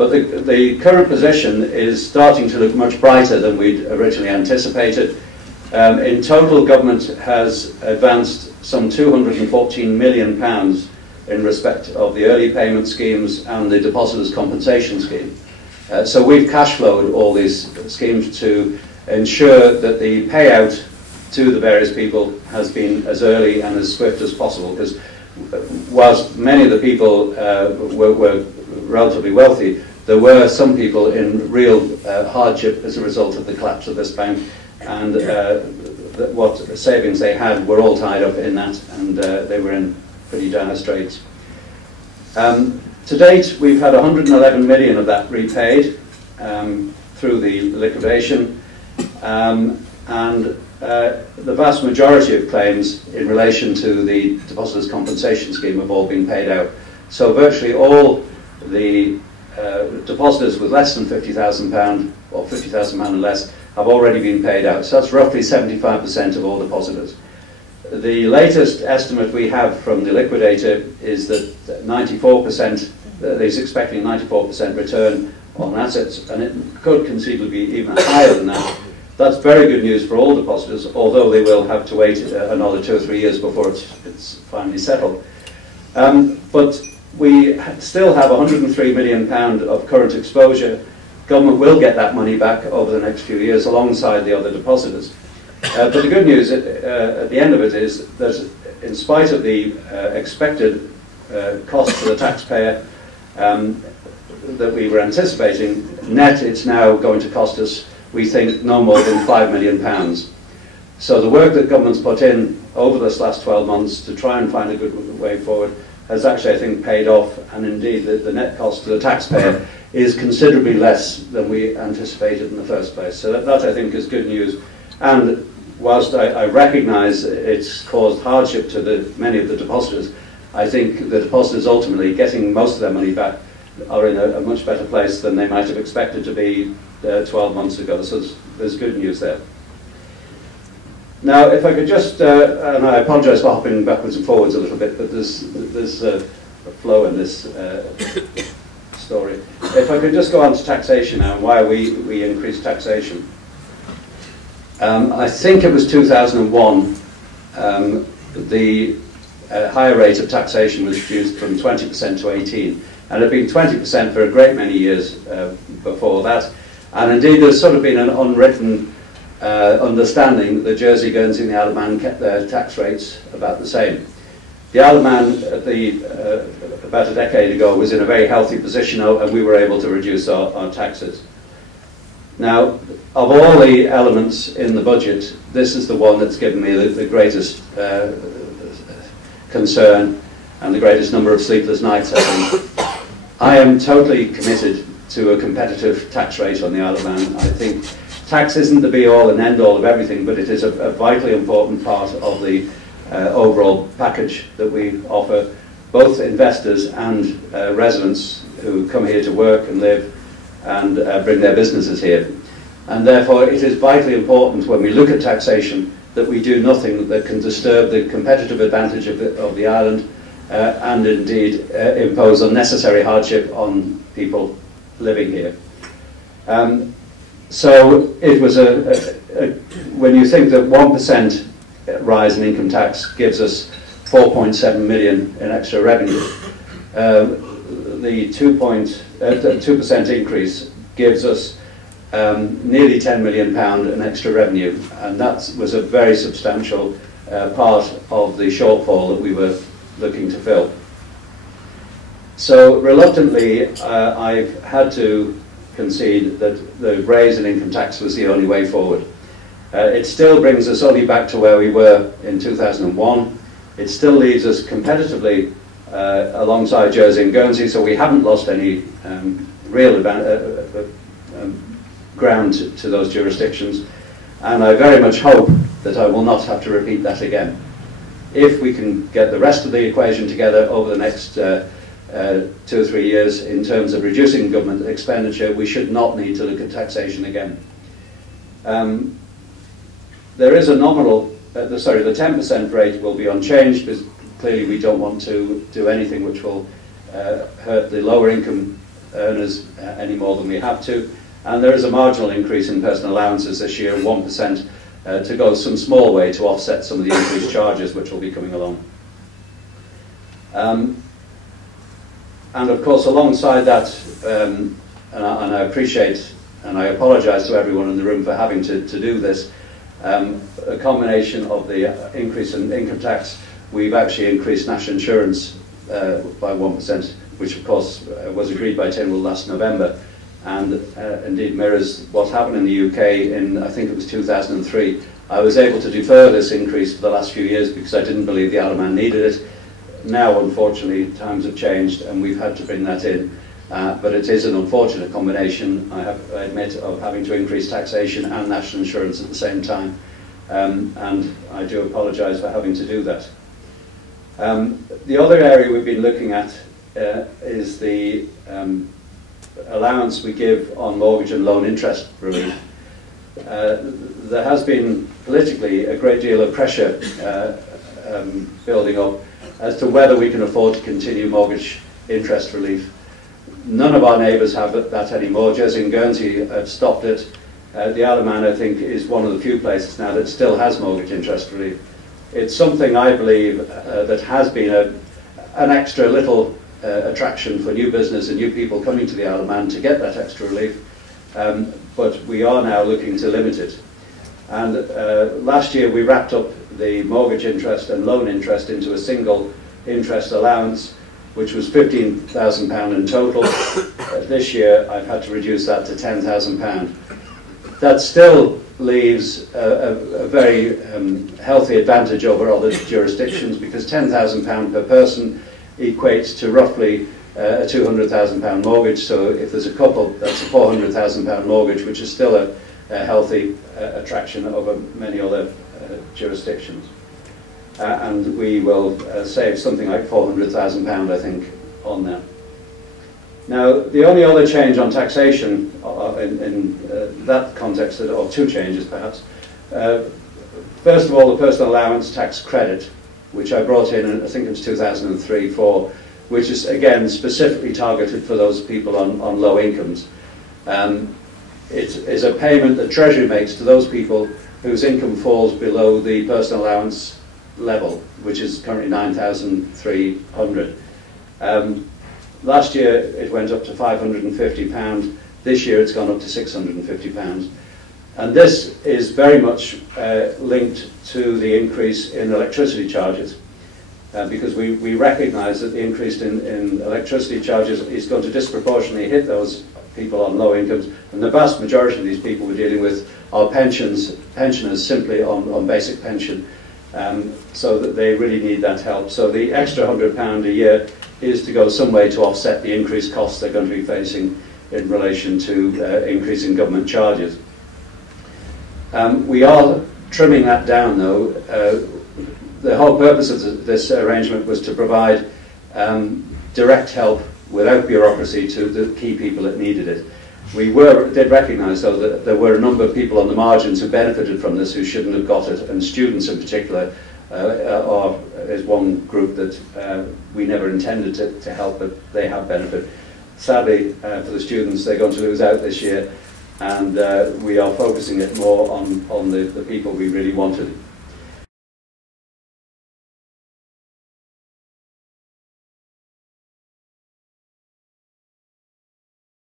But the current position is starting to look much brighter than we'd originally anticipated. In total, government has advanced some £214 million in respect of the early payment schemes and the depositors' compensation scheme. So we've cash flowed all these schemes to ensure that the payout to the various people has been as early and as swift as possible, because whilst many of the people were relatively wealthy, there were some people in real hardship as a result of the collapse of this bank, and what savings they had were all tied up in that, and they were in pretty dire straits. To date, we've had 111 million of that repaid through the liquidation, and the vast majority of claims in relation to the depositors' compensation scheme have all been paid out. So virtually all the depositors with less than £50,000 or £50,000 and less have already been paid out. So that's roughly 75% of all depositors. The latest estimate we have from the liquidator is that 94%, he's expecting 94% return on assets, and it could conceivably be even higher than that. That's very good news for all depositors, although they will have to wait another 2 or 3 years before it's finally settled. But we still have £103 million of current exposure. Government will get that money back over the next few years alongside the other depositors. But the good news at the end of it is that in spite of the expected cost to the taxpayer that we were anticipating, net it's now going to cost us, we think, no more than £5 million. So the work that government's put in over this last 12 months to try and find a good way forward has actually, I think, paid off, and indeed the net cost to the taxpayer is considerably less than we anticipated in the first place. So that I think is good news. And whilst I recognise it's caused hardship to many of the depositors, I think the depositors ultimately getting most of their money back are in a much better place than they might have expected to be 12 months ago. So there's good news there. Now, if I could just, and I apologise for hopping backwards and forwards a little bit, but there's a flow in this story. If I could just go on to taxation now, and why we increased taxation. I think it was 2001, the higher rate of taxation was reduced from 20% to 18%, and it had been 20% for a great many years before that. And indeed, there's sort of been an unwritten understanding that Jersey, Guernsey and the Isle of Man kept their tax rates about the same. The Isle of Man, about a decade ago, was in a very healthy position, and we were able to reduce our taxes. Now, of all the elements in the budget, this is the one that's given me the greatest concern and the greatest number of sleepless nights, I think. I am totally committed to a competitive tax rate on the Isle of Man. I think tax isn't the be-all and end-all of everything, but it is a vitally important part of the overall package that we offer both investors and residents who come here to work and live and bring their businesses here. And therefore it is vitally important when we look at taxation that we do nothing that can disturb the competitive advantage of the island and indeed impose unnecessary hardship on people living here. So it was when you think that 1% rise in income tax gives us 4.7 million in extra revenue, the 2% increase gives us nearly £10 million in extra revenue, and that was a very substantial part of the shortfall that we were looking to fill. So reluctantly, I've had to concede that the raise in income tax was the only way forward. It still brings us only back to where we were in 2001. It still leaves us competitively alongside Jersey and Guernsey, so we haven't lost any real ground to those jurisdictions, and I very much hope that I will not have to repeat that again. If we can get the rest of the equation together over the next 2 or 3 years in terms of reducing government expenditure, we should not need to look at taxation again. There is a nominal, the 10% rate will be unchanged, because clearly we don't want to do anything which will hurt the lower income earners any more than we have to. And there is a marginal increase in personal allowances this year, 1%, to go some small way to offset some of the increased charges which will be coming along. And of course, alongside that, and I appreciate and I apologise to everyone in the room for having to do this, a combination of the increase in income tax, we've actually increased national insurance by 1%, which of course was agreed by Tynwald last November, and indeed mirrors what's happened in the UK in, I think it was 2003. I was able to defer this increase for the last few years because I didn't believe the Allan Man needed it. Now, unfortunately, times have changed and we've had to bring that in. But it is an unfortunate combination, I admit, of having to increase taxation and national insurance at the same time. And I do apologise for having to do that. The other area we've been looking at is the allowance we give on mortgage and loan interest relief. There has been politically a great deal of pressure building up as to whether we can afford to continue mortgage interest relief. None of our neighbours have that anymore. Jersey and Guernsey have stopped it. The Allan Man, I think, is one of the few places now that still has mortgage interest relief. It's something, I believe, that has been an extra little attraction for new business and new people coming to the Allan Man to get that extra relief. But we are now looking to limit it. And last year we wrapped up the mortgage interest and loan interest into a single interest allowance, which was £15,000 in total. This year I've had to reduce that to £10,000. That still leaves a very healthy advantage over other jurisdictions, because £10,000 per person equates to roughly a £200,000 mortgage. So if there's a couple, that's a £400,000 mortgage, which is still a healthy attraction over many other jurisdictions. And we will save something like £400,000, I think, on that. Now, the only other change on taxation in that context, or two changes perhaps. First of all, the personal allowance tax credit, which I brought in, I think it was 2003-4, which is again specifically targeted for those people on low incomes. It is a payment that Treasury makes to those people whose income falls below the personal allowance level, which is currently £9,300. Last year it went up to £550. This year it's gone up to £650. And this is very much linked to the increase in electricity charges, because we recognise that the increase in electricity charges is going to disproportionately hit those people on low incomes, and the vast majority of these people we're dealing with are pensioners simply on basic pension, so that they really need that help. So the extra £100 a year is to go some way to offset the increased costs they're going to be facing in relation to increasing government charges. We are trimming that down, though. The whole purpose of this arrangement was to provide direct help without bureaucracy to the key people that needed it. We did recognise, though, that there were a number of people on the margins who benefited from this who shouldn't have got it, and students in particular is one group that we never intended to help, but they have benefited. Sadly, for the students, they're going to lose out this year, and we are focusing it more on the people we really wanted.